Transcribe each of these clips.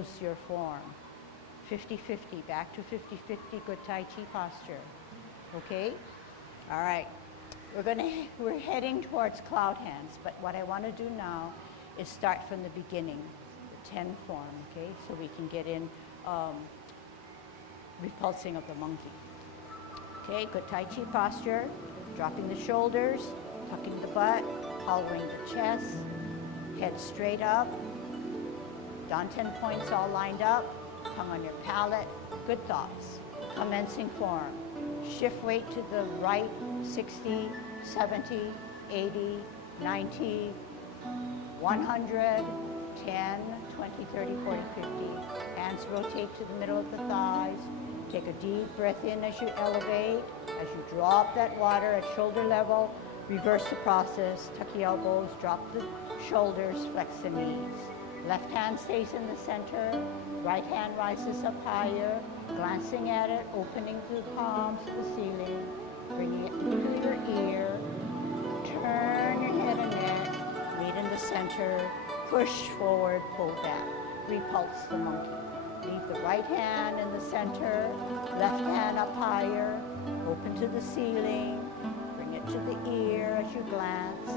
close your form. 50-50, back to 50-50, good Tai Chi posture. Okay? All right. We're heading towards cloud hands, but what I want to do now is start from the beginning, the 10 form, okay? So we can get in repulsing of the monkey. Okay, good Tai Chi posture, dropping the shoulders, tucking the butt, hollowing the chest, head straight up, down 10 points all lined up, tongue on your palate, good thoughts. Commencing form, shift weight to the right, 60, 70, 80, 90, 100, 10, 20, 30, 40, 50. Hands rotate to the middle of the thighs. Take a deep breath in as you elevate. As you draw up that water at shoulder level, reverse the process. Tuck the elbows, drop the shoulders, flex the knees. Left hand stays in the center. Right hand rises up higher, glancing at it, opening the palms to the ceiling, bringing it to your ear. Turn your head and neck, meet in the center, push forward, pull back, repulse the monkey. Leave the right hand in the center, left hand up higher, open to the ceiling, bring it to the ear as you glance,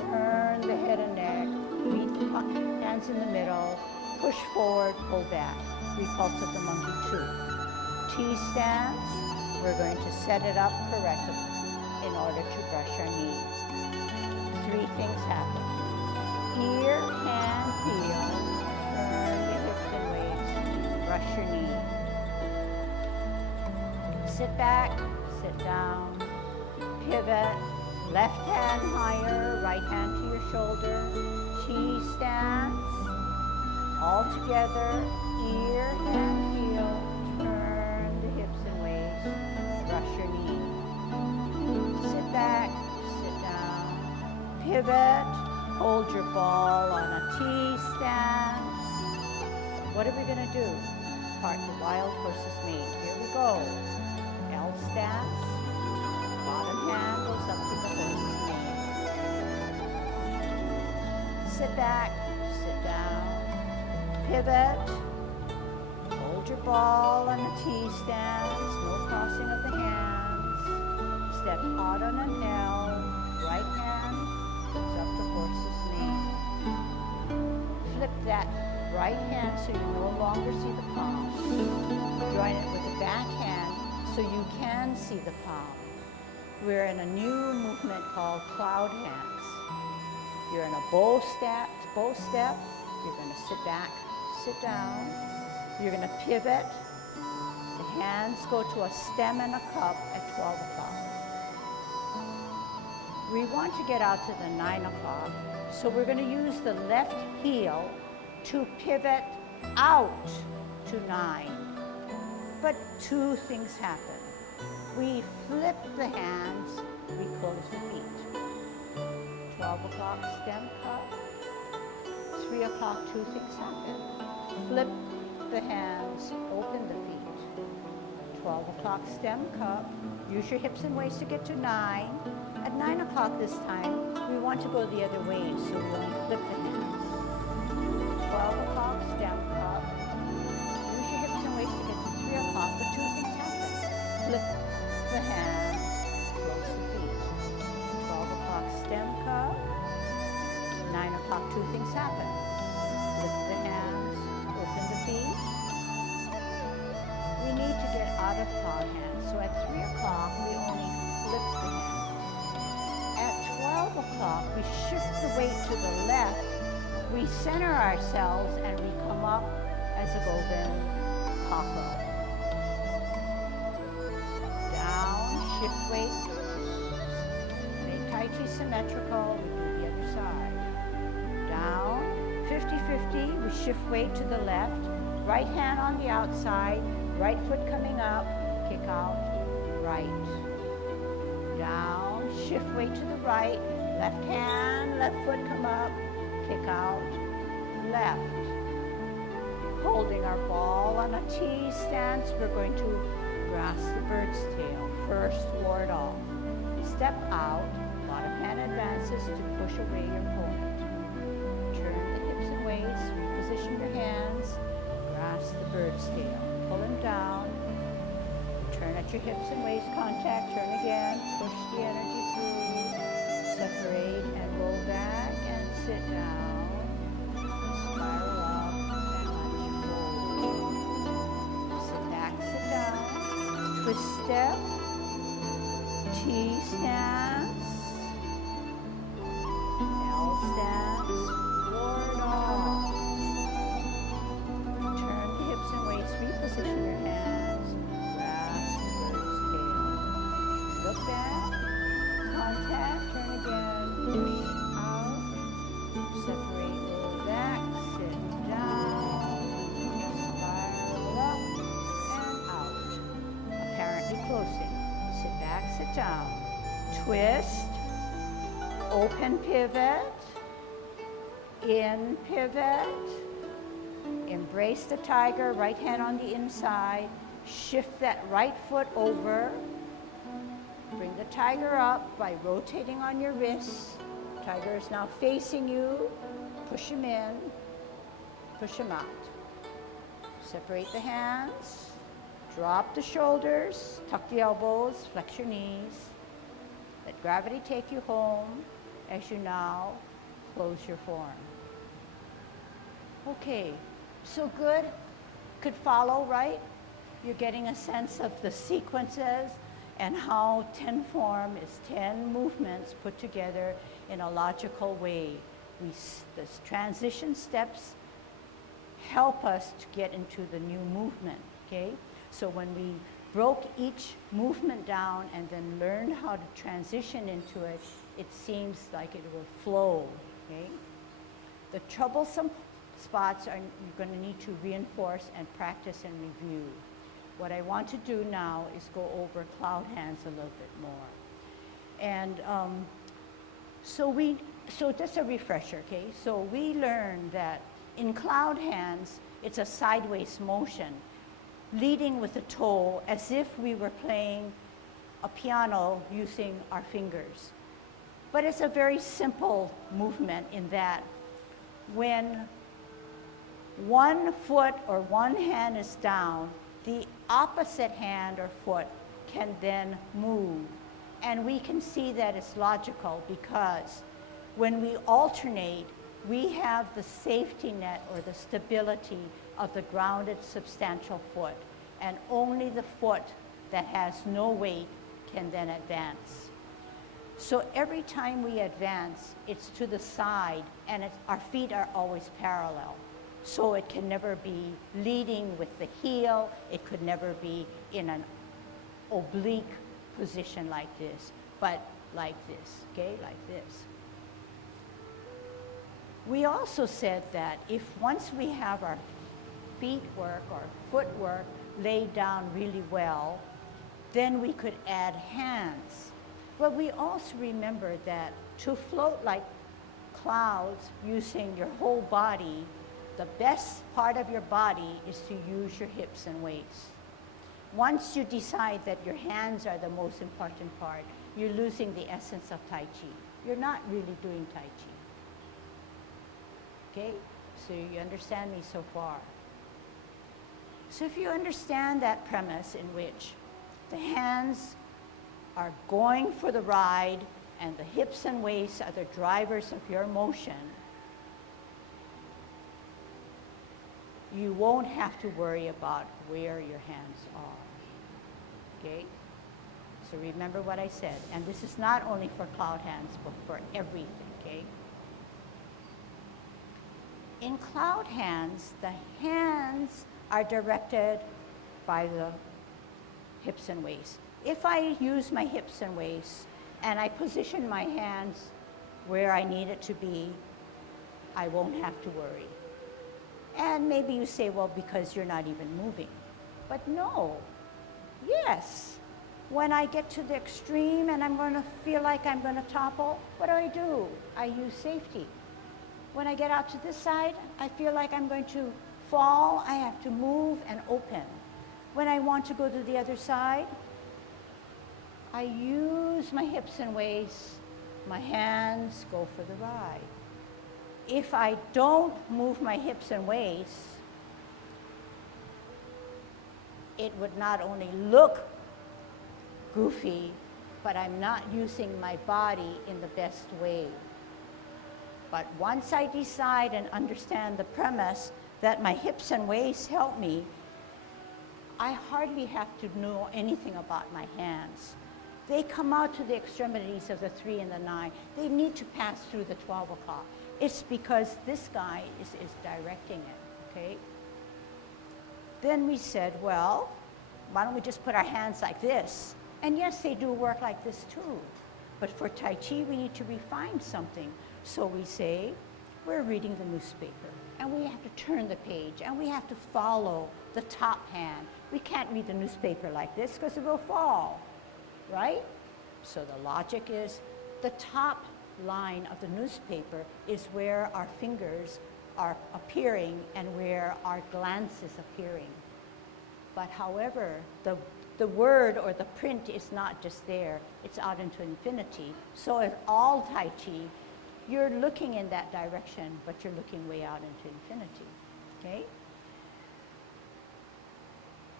turn the head and neck, meet the hands in the middle, push forward, pull back, repulse of the monkey 2. T-stance, we're going to set it up correctly in order to brush our knee. 3 things happen. Ear, hand, heel, turn the hips and waist, brush your knee. Sit back, sit down, pivot, left hand higher, right hand to your shoulder, T-stance, all together, ear, hand, heel, turn the hips and waist, brush your knee. Sit back, sit down, pivot, hold your ball on a T-stance. What are we going to do? Part the wild horse's mane. Here we go. L stance. Bottom hand goes up to the horse's mane. Sit back, sit down, pivot, hold your ball on a T-stance, no crossing of the hands. Step out on an L, right hand goes up the horse's mane. Flip that right hand so you no longer see the palm. Join it with the back hand so you can see the palm. We're in a new movement called cloud hands. You're in a bow step. You're going to sit back, sit down. You're going to pivot. The hands go to a stem and a cup at 12 o'clock. We want to get out to the 9 o'clock, so we're going to use the left heel to pivot out to 9. But 2 things happen. We flip the hands, we close the feet. 12 o'clock, stem cup. 3 o'clock, 2 things happen. Flip the hands, open the feet. 12 o'clock, stem cup. Use your hips and waist to get to 9. At 9 o'clock this time, we want to go the other way, so we only flip the hands. 12 o'clock, stem cup. Use your hips and waist to get to 3 o'clock, but 2 things happen. Flip the hands, close the feet. 12 o'clock, stem cup. 9 o'clock, 2 things happen. Flip the hands, open the feet. We need to get out of cloud hands, so at 3 o'clock, we only flip the hands. At 12 o'clock, we shift the weight to the left. We center ourselves and we come up as a golden cockle. Down, shift weight. Make Tai Chi symmetrical. We do the other side. Down, 50-50. We shift weight to the left. Right hand on the outside. Right foot coming up. Kick out. Right. Down, shift weight to the right. Left hand, left foot come up. Kick out, left. Holding our ball on a T-stance, we're going to grasp the bird's tail. First, ward off. Step out, bottom hand advances to push away your opponent. Turn the hips and waist, reposition your hands. grasp the bird's tail. Pull him down. Turn at your hips and waist contact. Turn again. Push the energy through. Separate and roll back and sit down. Spiral up. Balance. Roll. Sit back, sit down. Twist step. T stance. L stance. Ward off. Turn the hips and waist. Reposition your hands. Grasp the bird's tail. Look back. Contact. Turn again. Push out. Separate. Roll back. Sit down. Spiral up and out. Apparently closing. Sit back. Sit down. Twist. Open pivot. In pivot. Embrace the tiger, right hand on the inside. Shift that right foot over. Bring the tiger up by rotating on your wrists. Tiger is now facing you. Push him in. Push him out. Separate the hands. Drop the shoulders. Tuck the elbows. Flex your knees. Let gravity take you home as you now close your form. Okay, so good. Could follow, right? You're getting a sense of the sequences and how 10 form is 10 movements put together in a logical way. The transition steps help us to get into the new movement, okay? So when we broke each movement down and then learned how to transition into it, it seems like it will flow, okay? The troublesome spots are you're going to need to reinforce and practice and review. What I want to do now is go over cloud hands a little bit more. And so just a refresher, okay? So we learned that in cloud hands, it's a sideways motion, leading with the toe as if we were playing a piano using our fingers. But it's a very simple movement in that when one foot or one hand is down, the opposite hand or foot can then move. And we can see that it's logical because when we alternate, we have the safety net or the stability of the grounded substantial foot. And only the foot that has no weight can then advance. So every time we advance, it's to the side and our feet are always parallel. So it can never be leading with the heel. It could never be in an oblique position like this, but like this, okay, like this. We also said that if once we have our feet work or footwork laid down really well, then we could add hands. But we also remember that to float like clouds using your whole body, the best part of your body is to use your hips and waist. Once you decide that your hands are the most important part, you're losing the essence of Tai Chi. You're not really doing Tai Chi. Okay? So you understand me so far. So if you understand that premise in which the hands are going for the ride and the hips and waist are the drivers of your motion, you won't have to worry about where your hands are, okay? So remember what I said, and this is not only for cloud hands, but for everything, okay? In cloud hands, the hands are directed by the hips and waist. If I use my hips and waist and I position my hands where I need it to be, I won't have to worry. And maybe you say, well, because you're not even moving. But no, yes. When I get to the extreme and I'm going to feel like I'm going to topple, what do? I use safety. When I get out to this side, I feel like I'm going to fall, I have to move and open. When I want to go to the other side, I use my hips and waist, my hands go for the ride. If I don't move my hips and waist, it would not only look goofy, but I'm not using my body in the best way. But once I decide and understand the premise that my hips and waists help me, I hardly have to know anything about my hands. They come out to the extremities of the 3 and the 9. They need to pass through the 12 o'clock. It's because this guy is directing it, okay? Then we said, well, why don't we just put our hands like this? And yes, they do work like this too. But for Tai Chi, we need to refine something. So we say, we're reading the newspaper, and we have to turn the page, and we have to follow the top hand. We can't read the newspaper like this because it will fall, right? So the logic is the top line of the newspaper is where our fingers are appearing and where our glance is appearing. But however, the word or the print is not just there, it's out into infinity. So in all Tai Chi, you're looking in that direction, but you're looking way out into infinity, okay?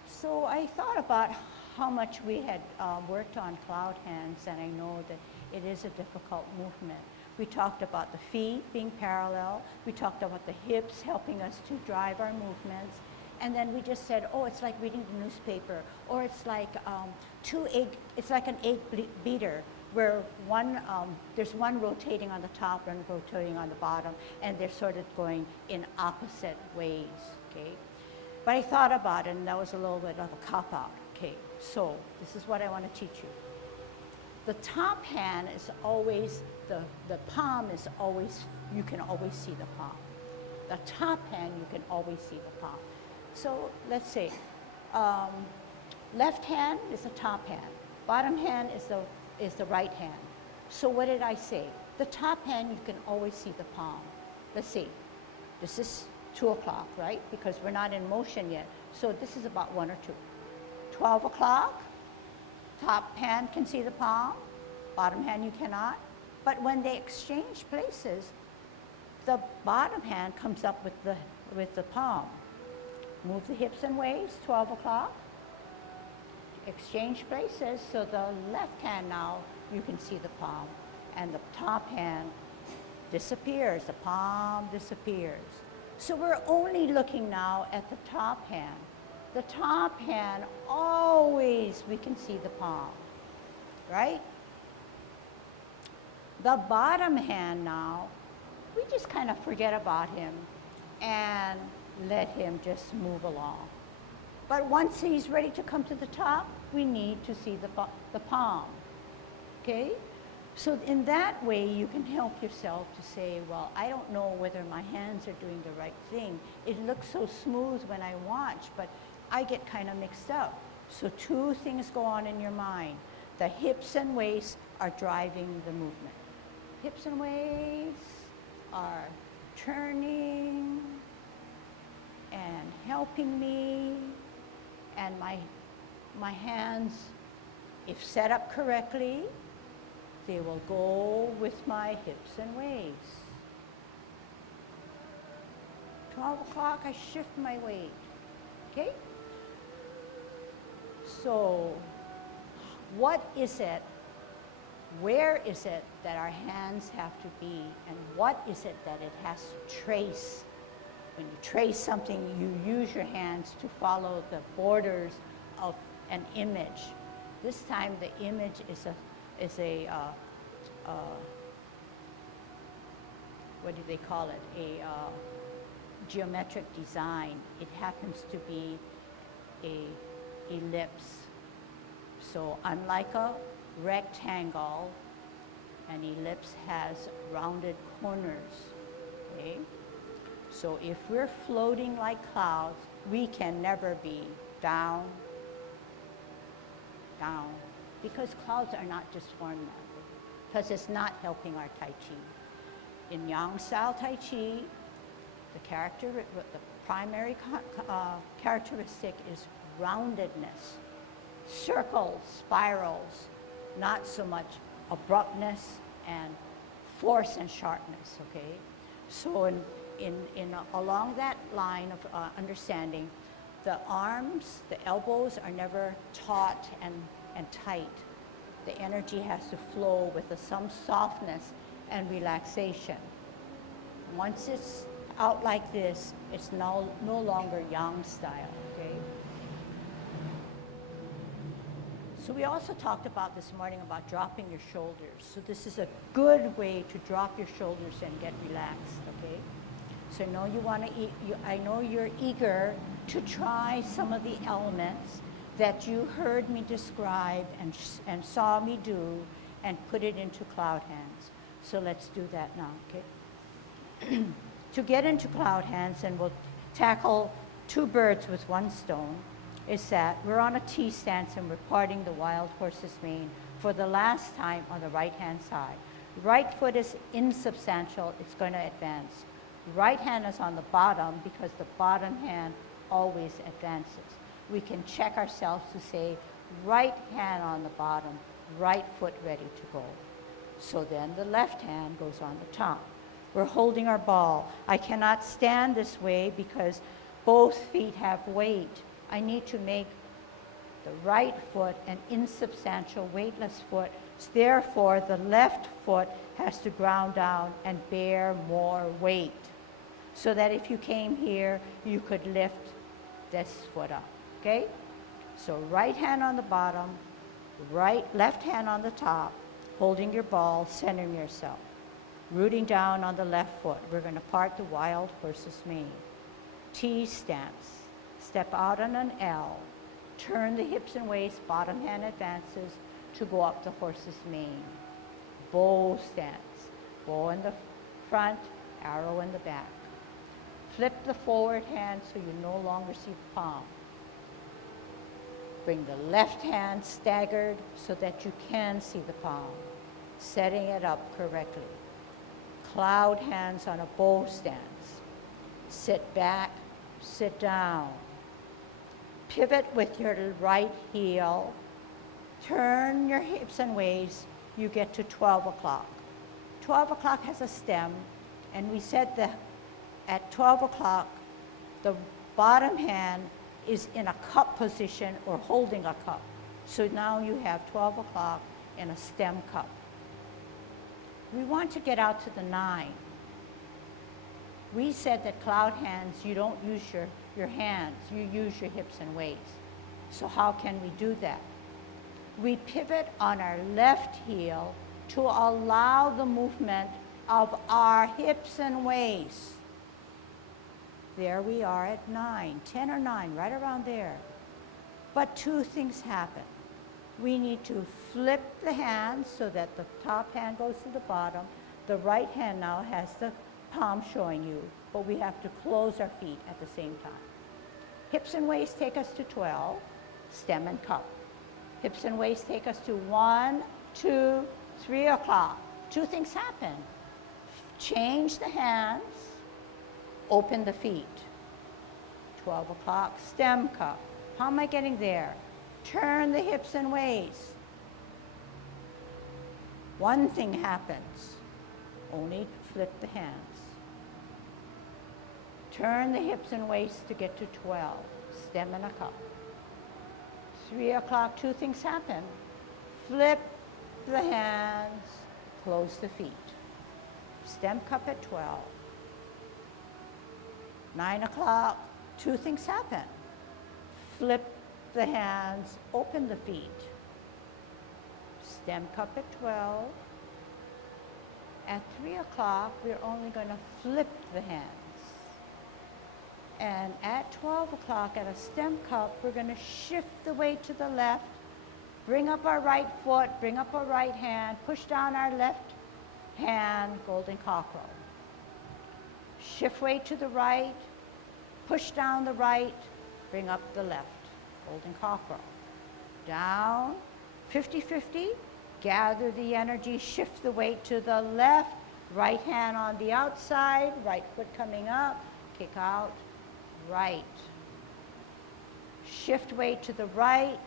So I thought about how much we had worked on cloud hands, and I know that it is a difficult movement. We talked about the feet being parallel. We talked about the hips helping us to drive our movements. And then we just said, oh, it's like reading the newspaper, or it's like it's like an egg beater, where there's one rotating on the top and rotating on the bottom, and they're sort of going in opposite ways, okay? But I thought about it, and that was a little bit of a cop-out, okay? So this is what I want to teach you. The top hand is always, the palm is always, you can always see the palm. The top hand, you can always see the palm. So let's say, left hand is the top hand. Bottom hand is the right hand. So what did I say? The top hand, you can always see the palm. Let's see, this is 2 o'clock, right? Because we're not in motion yet. So this is about 1 or 2. 12 o'clock, top hand can see the palm, bottom hand you cannot. But when they exchange places, the bottom hand comes up with the palm. Move the hips and waists, 12 o'clock. Exchange places, so the left hand now, you can see the palm. And the top hand disappears, the palm disappears. So we're only looking now at the top hand. The top hand, always we can see the palm, right? The bottom hand now, we just kind of forget about him and let him just move along. But once he's ready to come to the top, we need to see the palm, okay? So in that way, you can help yourself to say, well, I don't know whether my hands are doing the right thing. It looks so smooth when I watch, but I get kind of mixed up. So 2 things go on in your mind. The hips and waists are driving the movement. Hips and waists are turning and helping me, and my hands, if set up correctly, they will go with my hips and waists. 12 o'clock, I shift my weight, okay? So what is it, where is it that our hands have to be, and what is it that it has to trace? When you trace something, you use your hands to follow the borders of an image. This time the image is a what do they call it? A geometric design. It happens to be a ellipse. So unlike a rectangle, an ellipse has rounded corners, okay? So if we're floating like clouds, we can never be down, down, because clouds are not just formed that way, because it's not helping our Tai Chi. In Yang style Tai Chi, the primary characteristic is roundedness, circles, spirals, not so much abruptness and force and sharpness, okay? So along that line of understanding, The arms, the elbows are never taut and tight. The energy has to flow with some softness and relaxation. Once it's out like this, it's no longer yang style, okay? So we also talked about this morning about dropping your shoulders. So this is a good way to drop your shoulders and get relaxed, okay? So I know you're eager to try some of the elements that you heard me describe and saw me do and put it into cloud hands. So let's do that now, okay? To get into cloud hands, and we'll tackle two birds with one stone, is that we're on a T stance and we're parting the wild horse's mane for the last time on the right-hand side. Right foot is insubstantial, it's going to advance. Right hand is on the bottom because the bottom hand always advances. We can check ourselves to say, right hand on the bottom, right foot ready to go. So then the left hand goes on the top. We're holding our ball. I cannot stand this way because both feet have weight. I need to make the right foot an insubstantial weightless foot. Therefore, the left foot has to ground down and bear more weight. So that if you came here, you could lift this foot up, okay? So right hand on the bottom, left hand on the top, holding your ball, centering yourself. Rooting down on the left foot, we're going to part the wild horse's mane. T stance. Step out on an L. Turn the hips and waist, bottom hand advances to go up the horse's mane. Bow stance. Bow in the front, arrow in the back. Flip the forward hand so you no longer see the palm. Bring the left hand staggered so that you can see the palm, setting it up correctly. Cloud hands on a bow stance. Sit back, sit down. Pivot with your right heel. Turn your hips and waist. You get to 12 o'clock. 12 o'clock has a stem, and we said that at 12 o'clock, the bottom hand is in a cup position or holding a cup. So now you have 12 o'clock in a stem cup. We want to get out to the 9. We said that cloud hands, you don't use your hands, you use your hips and waist. So how can we do that? We pivot on our left heel to allow the movement of our hips and waist. There we are at 9, 10 or 9, right around there. But two things happen. We need to flip the hands so that the top hand goes to the bottom. The right hand now has the palm showing you, but we have to close our feet at the same time. Hips and waist take us to 12, stem and cup. Hips and waist take us to 1, 2, 3 o'clock. Two things happen. Change the hands, open the feet. 12 o'clock, stem cup. How am I getting there? Turn the hips and waist. One thing happens. Only flip the hands. Turn the hips and waist to get to 12. Stem and a cup. 3 o'clock, two things happen. Flip the hands, close the feet. Stem cup at 12. 9 o'clock, two things happen. Flip the hands, open the feet. Stem cup at 12. At 3 o'clock, we're only going to flip the hands. And at 12 o'clock, at a stem cup, we're going to shift the weight to the left, bring up our right foot, bring up our right hand, push down our left hand, golden cockerel. Shift weight to the right, push down the right, bring up the left, golden cockerel. Down, 50-50, gather the energy, shift the weight to the left, right hand on the outside, right foot coming up, kick out, right. Shift weight to the right,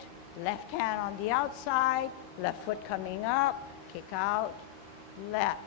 left hand on the outside, left foot coming up, kick out, left.